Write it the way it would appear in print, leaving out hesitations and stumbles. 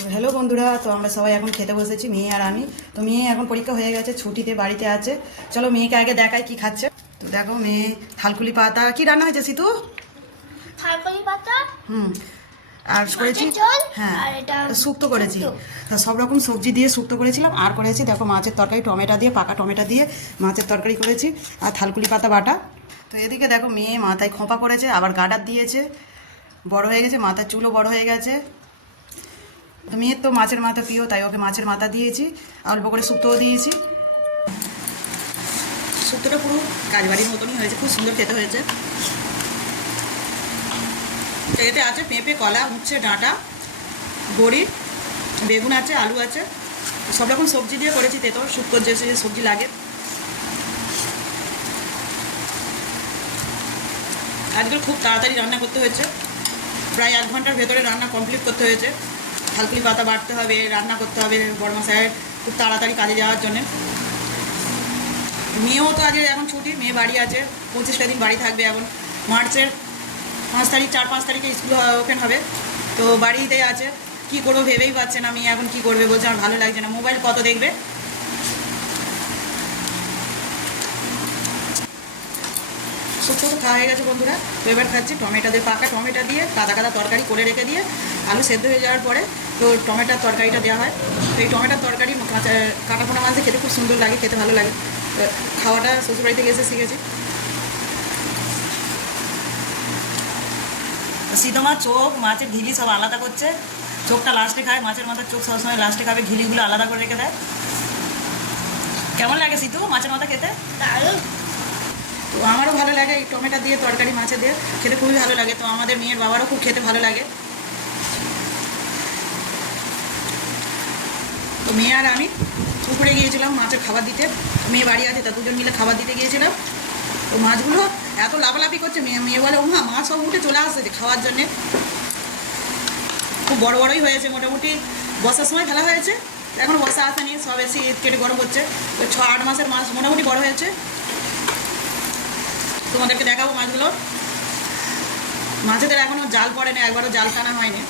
তো হ্যালো বন্ধুরা, তো আমরা সবাই এখন খেতে বসেছি, মেয়ে আর আমি। তো মেয়ে এখন পরীক্ষা হয়ে গেছে, ছুটিতে বাড়িতে আছে। চলো মেয়েকে আগে দেখাই কি খাচ্ছে। তো দেখো মেয়ে থালকুলি পাতা, কি রান্না হয়েছে সিতু? থালকুলি পাতা আর করেছি, হ্যাঁ শুক্তো করেছি। তো সব রকম সবজি দিয়ে শুক্তো করেছিলাম, আর করেছি দেখো মাছের তরকারি, টমেটো দিয়ে, পাকা টমেটো দিয়ে মাছের তরকারি করেছি, আর থালকুলি পাতা বাটা। তো এদিকে দেখো মেয়ে মাথায় খোঁপা করেছে, আবার গার্ডার দিয়েছে, বড় হয়ে গেছে, মাথার চুলও বড় হয়ে গেছে। তো মেয়ের তো মাছের মাথা প্রিয়, তাই ওকে মাছের মাথা দিয়েছি, অল্প করে শুক্তোও দিয়েছি। শুক্তোটা পুরো কাজবাড়ির মতনই হয়েছে, খুব সুন্দর খেতে হয়েছে। এতে আছে পেঁপে, কলা, উচ্ছে, ডাঁটা, বড়ি, বেগুন আছে, আলু আছে, সব রকম সবজি দিয়ে করেছি। তেতো শুক্তোর যে সবজি লাগে। আজকাল খুব তাড়াতাড়ি রান্না করতে হয়েছে, প্রায় 1 ঘন্টার ভেতরে রান্না কমপ্লিট করতে হয়েছে। থালকুলি পাতা বাটতে হবে, রান্না করতে হবে বড়মশাইয়ের খুব তাড়াতাড়ি কাজে যাওয়ার জন্যে। মেয়েও তো আজকে এখন ছুটি, মেয়ে বাড়ি আছে, 25টা দিন বাড়ি থাকবে। এখন মার্চের 5 তারিখ, 4-5 তারিখে স্কুল ওপেন হবে। তো বাড়িতে আছে, কি করবো ভেবেই পাচ্ছে না মেয়ে এখন কি করবে। বলছে আমার ভালো লাগছে না, মোবাইল কত দেখবে। শুক্তো তো খাওয়া হয়ে গেছে বন্ধুরা। তো এবার খাচ্ছি টমেটো দিয়ে, পাকা টমেটো দিয়ে কাদা কাদা তরকারি করে রেখে দিয়ে আলু সেদ্ধ হয়ে যাওয়ার পরে তো টমেটোর তরকারিটা দেওয়া হয়। তো এই টমেটোর তরকারি কাঁচা কাটা পোনা মাছ দিয়ে খেতে খুব সুন্দর লাগে, খেতে ভালো লাগে। তো খাওয়াটা শ্বশুরবাড়ি থেকে এসে শিখেছি। সিধো মাছ চোখ, মাছের ঘিলি সব আলাদা করছে, চোখটা লাস্টে খায়, মাছের মাথার চোখ সবসময় লাস্টে খাবে, ঘিলিগুলো আলাদা করে রেখে দেয়। কেমন লাগে সিধু মাছের মাথা খেতে? তো আমারও ভালো লাগে, এই টমেটো দিয়ে তরকারি মাছে দিয়ে খেতে খুবই ভালো লাগে। তো আমাদের মেয়ের বাবারও খুব খেতে ভালো লাগে। তো মেয়ে আর আমি পুকুরে গিয়েছিলাম মাছের খাবার দিতে, মেয়ে বাড়ি আছে, তা দুজন মিলে খাবার দিতে গিয়েছিলাম। তো মাছগুলো এত লাফালাফি করছে, মেয়ে বলে ও মা, মাছ সব উঠে চলে আসছে যে খাওয়ার জন্যে। খুব বড় বড়ই হয়েছে, মোটামুটি বর্ষার সময় ফেলা হয়েছে, এখন বর্ষা আসেনি, সব এসে ঈদ কেটে গরম হচ্ছে। তো 6-8 মাসের মাছ মোটামুটি বড় হয়েছে। তোমাদেরকে দেখাবো মাছগুলো। মাছেদের এখনও জাল পড়ে না, একবারও জাল টানা হয়নি।